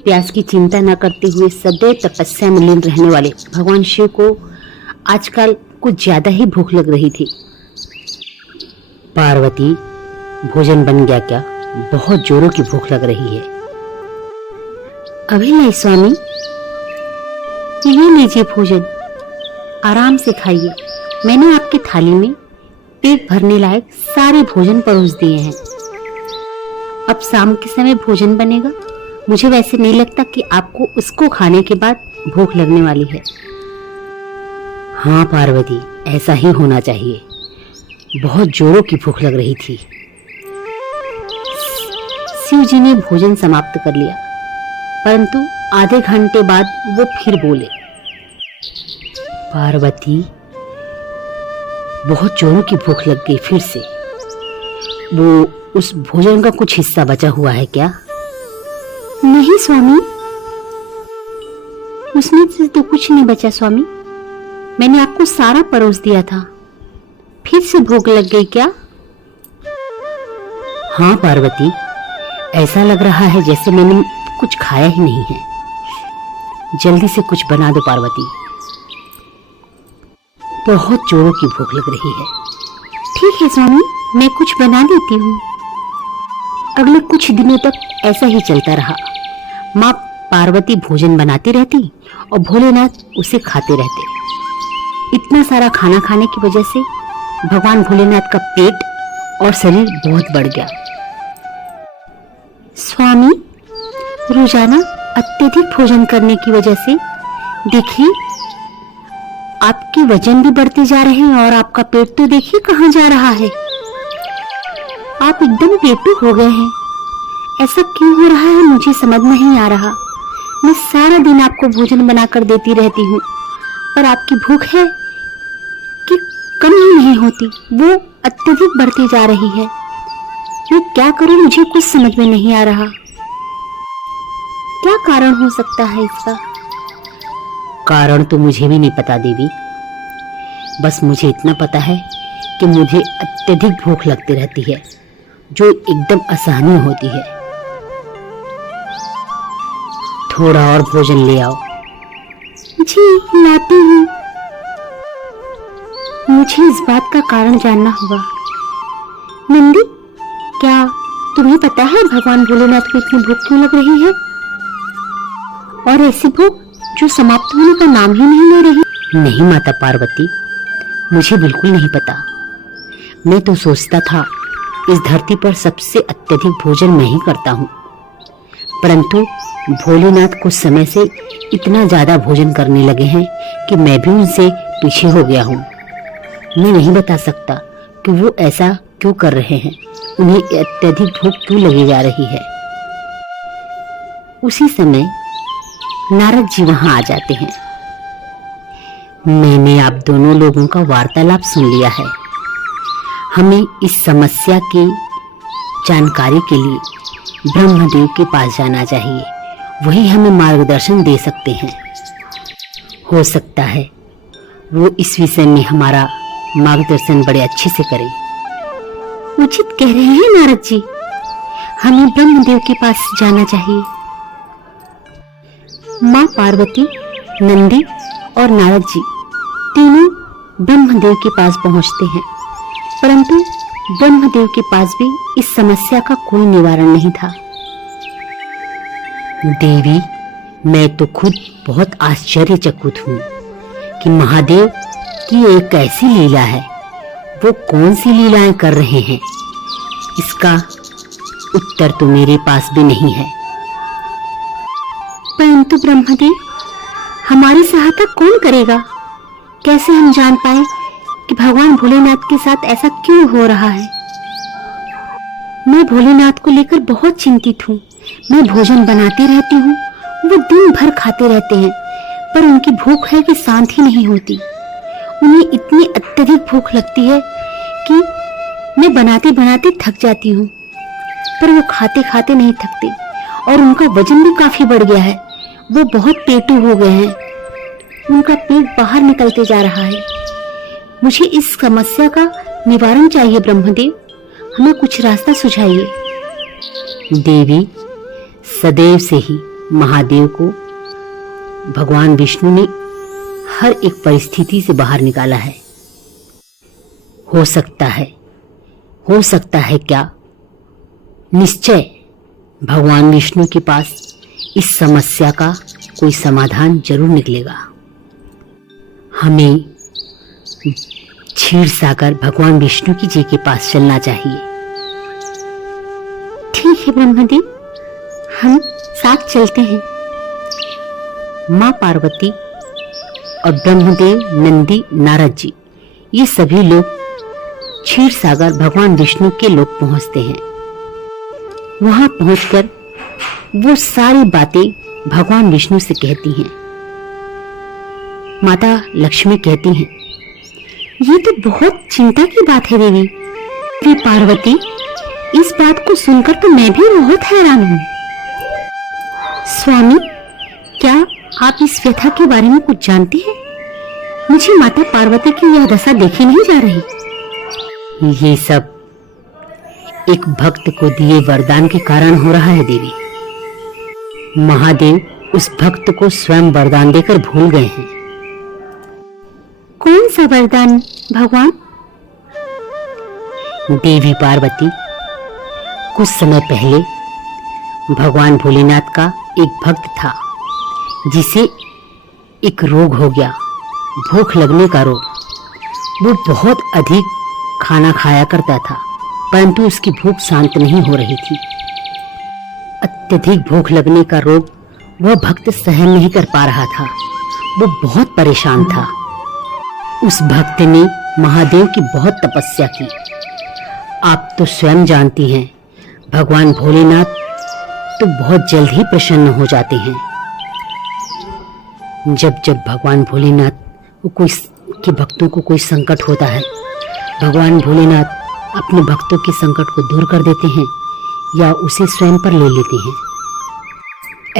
प्यास की चिंता न करते हुए सदैव तपस्या में लीन रहने वाले भगवान शिव को आजकल कुछ ज्यादा ही भूख लग रही थी। पार्वती, भोजन बन गया क्या? बहुत जोरों की भूख लग रही है। अभी नहीं स्वामी, ये लीजिए भोजन, आराम से खाइए। मैंने आपकी थाली में पेट भरने लायक सारे भोजन परोस दिए हैं। अब शाम के समय भोजन बनेगा। मुझे वैसे नहीं लगता कि आपको उसको खाने के बाद भूख लगने वाली है। हाँ पार्वती, ऐसा ही होना चाहिए। बहुत जोरों की भूख लग रही थी। शिव जी ने भोजन समाप्त कर लिया, परंतु आधे घंटे बाद वो फिर बोले, पार्वती, बहुत जोरों की भूख लग गई फिर से। वो उस भोजन का कुछ हिस्सा बचा हुआ है क्या? नहीं स्वामी, उसमें से तो कुछ नहीं बचा स्वामी। मैंने आपको सारा परोस दिया था। फिर से भूख लग गई क्या? हाँ पार्वती, ऐसा लग रहा है जैसे मैंने कुछ खाया ही नहीं है। जल्दी से कुछ बना दो पार्वती, बहुत जोरों की भूख लग रही है। ठीक है स्वामी, मैं कुछ बना देती हूँ। अगले कुछ दिनों तक ऐसा ही चलता रहा। माँ पार्वती भोजन बनाती रहती और भोलेनाथ उसे खाते रहते। इतना सारा खाना खाने की वजह से भगवान भोलेनाथ का पेट और शरीर बहुत बढ़ गया। स्वामी, रोजाना अत्यधिक भोजन करने की वजह से देखिए आपके वजन भी बढ़ते जा रहे हैं और आपका पेट तो देखिए कहाँ जा रहा है। आप एकदम पेटू हो गए हैं। ऐसा क्यों हो रहा है मुझे समझ नहीं आ रहा। मैं सारा दिन आपको भोजन बनाकर देती रहती हूँ, पर आपकी भूख है कि कम ही नहीं होती, वो अत्यधिक बढ़ती जा रही है। मैं क्या करूं, मुझे कुछ समझ में नहीं आ रहा। क्या कारण हो सकता है इसका? कारण तो मुझे भी नहीं पता देवी। बस मुझे इतना पता है कि मुझे अत्यधिक भूख लगती रहती है, जो एकदम असहनीय होती है। थोड़ा और भोजन ले आओ। जी, लाती हूँ। मुझे इस बात का कारण जानना होगा। नंदी, क्या तुम्हें पता है भगवान भोलेनाथ को इतनी भूख क्यों लग रही है? और ऐसी भूख जो समाप्त होने का नाम ही नहीं ले रही? नहीं माता पार्वती, मुझे बिल्कुल नहीं पता। मैं तो सोचता था इस धरती पर सबसे अत्यधिक भोजन मैं ही करता हूँ, परंतु भोलेनाथ कुछ समय से इतना ज्यादा भोजन करने लगे हैं कि मैं भी उनसे पीछे हो गया हूँ। मैं नहीं बता सकता कि वो ऐसा क्यों कर रहे हैं, उन्हें अत्यधिक भूख क्यों लगी जा रही है। उसी समय नारद जी वहां आ जाते हैं। मैंने आप दोनों लोगों का वार्तालाप सुन लिया है। हमें इस समस्या की जानकारी के लिए ब्रह्मदेव के पास जाना चाहिए। वही हमें मार्गदर्शन दे सकते हैं। हो सकता है वो इस विषय में हमारा मार्गदर्शन बड़े अच्छे से करें। उचित कह रहे हैं नारद जी, हमें ब्रह्मदेव के पास जाना चाहिए। माँ पार्वती, नंदी और नारद जी तीनों ब्रह्मदेव के पास पहुंचते हैं, परंतु ब्रह्मदेव के पास भी इस समस्या का कोई निवारण नहीं था। देवी, मैं तो खुद बहुत आश्चर्यचकित हूँ कि महादेव की एक ऐसी लीला है। वो कौन सी लीलाएं कर रहे हैं, इसका उत्तर तो मेरे पास भी नहीं है। परंतु ब्रह्मदेव, हमारी सहायता कौन करेगा? कैसे हम जान पाए कि भगवान भोलेनाथ के साथ ऐसा क्यों हो रहा है? मैं भोलेनाथ को लेकर बहुत चिंतित हूँ। मैं भोजन बनाती रहती हूँ, वो दिन भर खाते रहते हैं, पर उनकी भूख है कि शांत ही नहीं होती। उन्हें इतनी अत्यधिक भूख लगती है कि मैं बनाते बनाते थक जाती हूँ, पर वो खाते खाते नहीं थकते और उनका वजन भी काफी बढ़ गया है। वो बहुत पेटू हो गए हैं, उनका पेट बाहर निकलते जा रहा है। मुझे इस समस्या का निवारण चाहिए ब्रह्मदेव, हमें कुछ रास्ता सुझाइए। देवी, सदैव से ही महादेव को भगवान विष्णु ने हर एक परिस्थिति से बाहर निकाला है। हो सकता है क्या? निश्चय भगवान विष्णु के पास इस समस्या का कोई समाधान जरूर निकलेगा। हमें क्षीर सागर भगवान विष्णु की जी के पास चलना चाहिए। ठीक है ब्रह्मदेव, हम साथ चलते हैं। माँ पार्वती और ब्रह्मदेव, नंदी, नारद जी, ये सभी लोग क्षीर सागर भगवान विष्णु के लोग पहुंचते हैं। वहां पहुंचकर वो सारी बातें भगवान विष्णु से कहती हैं। माता लक्ष्मी कहती हैं, ये तो बहुत चिंता की बात है देवी। फिर पार्वती, इस बात को सुनकर तो मैं भी बहुत हैरान हूँ। स्वामी, क्या आप इस व्यथा के बारे में कुछ जानते हैं? मुझे माता पार्वती की यह दशा देखी नहीं जा रही। ये सब एक भक्त को दिए वरदान के कारण हो रहा है देवी। महादेव उस भक्त को स्वयं वरदान देकर भूल गए हैं। कौन सा वरदान भगवान? देवी पार्वती, कुछ समय पहले भगवान भोलेनाथ का एक भक्त था जिसे एक रोग हो गया, भूख लगने का रोग। वो बहुत अधिक खाना खाया करता था, परंतु उसकी भूख शांत नहीं हो रही थी। अत्यधिक भूख लगने का रोग वह भक्त सहन नहीं कर पा रहा था। वो बहुत परेशान था। उस भक्त ने महादेव की बहुत तपस्या की। आप तो स्वयं जानती हैं, भगवान भोलेनाथ तो बहुत जल्द ही प्रसन्न हो जाते हैं। जब जब भगवान भोलेनाथ के भक्तों को कोई संकट होता है, भगवान भोलेनाथ अपने भक्तों के संकट को दूर कर देते हैं या उसे स्वयं पर ले लेते हैं।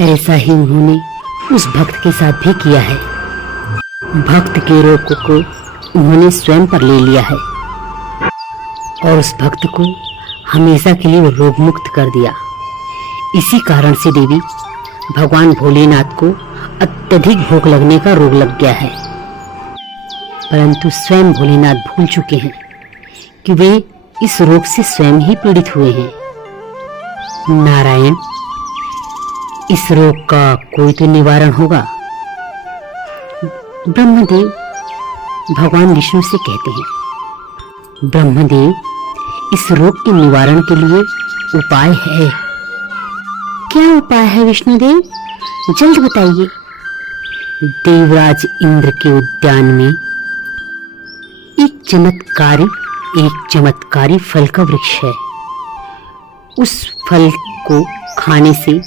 ऐसा ही उन्होंने उस भक्त के साथ भी किया है। भक्त के रोग को उन्होंने स्वयं पर ले लिया है और उस भक्त को हमेशा के लिए रोग मुक्त कर दिया। इसी कारण से देवी, भगवान भोलेनाथ को अत्यधिक भूख लगने का रोग लग गया है। परंतु स्वयं भोलेनाथ भूल चुके हैं कि वे इस रोग से स्वयं ही पीड़ित हुए हैं। नारायण, इस रोग का कोई तो निवारण होगा। ब्रह्मदेव भगवान विष्णु से कहते हैं, ब्रह्मदेव, इस रोग के निवारण के लिए उपाय है। क्या उपाय है विष्णुदेव? जल्द बताइए। देवराज इंद्र के उद्यान में एक चमत्कारी फल का वृक्ष है। उस फल को खाने से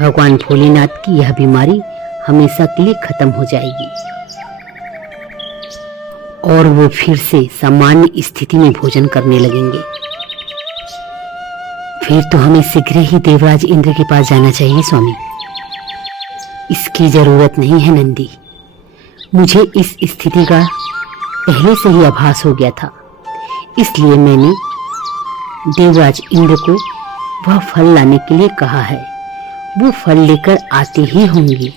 भगवान भोलेनाथ की यह बीमारी हमेशा के लिए खत्म हो जाएगी और वो फिर से सामान्य स्थिति में भोजन करने लगेंगे। फिर तो हमें शीघ्र ही देवराज इंद्र के पास जाना चाहिए स्वामी। इसकी जरूरत नहीं है नंदी। मुझे इस स्थिति का पहले से ही आभास हो गया था, इसलिए मैंने देवराज इंद्र को वह फल लाने के लिए कहा है। वो फल लेकर आते ही होंगे।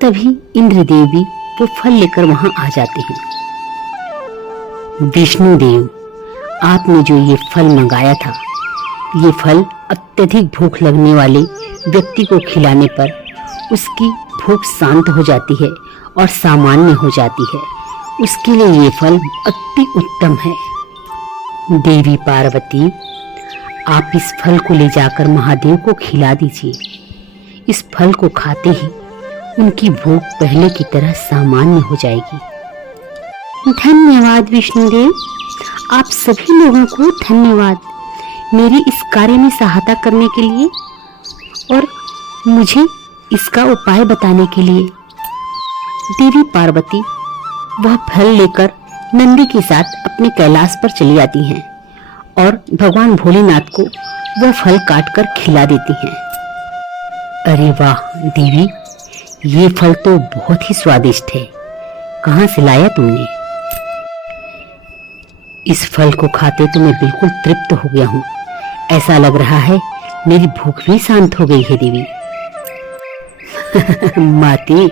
तभी इंद्रदेव भी वो फल लेकर वहां आ जाते हैं। विष्णुदेव, आपने जो ये फल मंगाया था, ये फल अत्यधिक भूख लगने वाले व्यक्ति को खिलाने पर उसकी भूख शांत हो जाती है और सामान्य हो जाती है। उसके लिए ये फल अति उत्तम है। देवी पार्वती, आप इस फल को ले जाकर महादेव को खिला दीजिए। इस फल को खाते ही उनकी भूख पहले की तरह सामान्य हो जाएगी। धन्यवाद विष्णुदेव, आप सभी लोगों को धन्यवाद मेरे इस कार्य में सहायता करने के लिए और मुझे इसका उपाय बताने के लिए। देवी पार्वती वह फल लेकर नंदी के साथ अपने कैलाश पर चली आती हैं और भगवान भोलेनाथ को वह फल काटकर खिला देती हैं। अरे वाह देवी, ये फल तो बहुत ही स्वादिष्ट है। कहाँ से लाया तुमने? इस फल को खाते तो मैं बिल्कुल तृप्त हो गया हूँ। ऐसा लग रहा है मेरी भूख भी शांत हो गई है देवी। माती,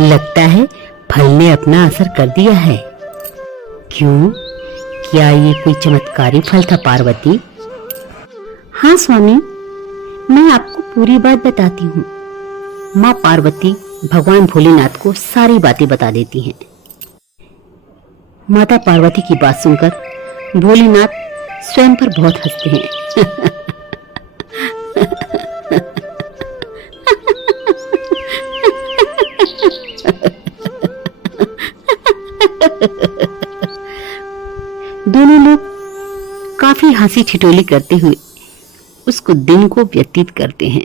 लगता है फल ने अपना असर कर दिया है। क्यों, क्या ये कोई चमत्कारी फल था पार्वती? हाँ स्वामी, मैं आपको पूरी बात बताती हूँ। माँ पार्वती भगवान भोलेनाथ को सारी बातें बता देती हैं। माता पार्वती की बात सुनकर भोलेनाथ स्वयं पर बहुत हंसते हैं। दोनों लोग काफी हंसी ठिठोली करते हुए उसको दिन को व्यतीत करते हैं।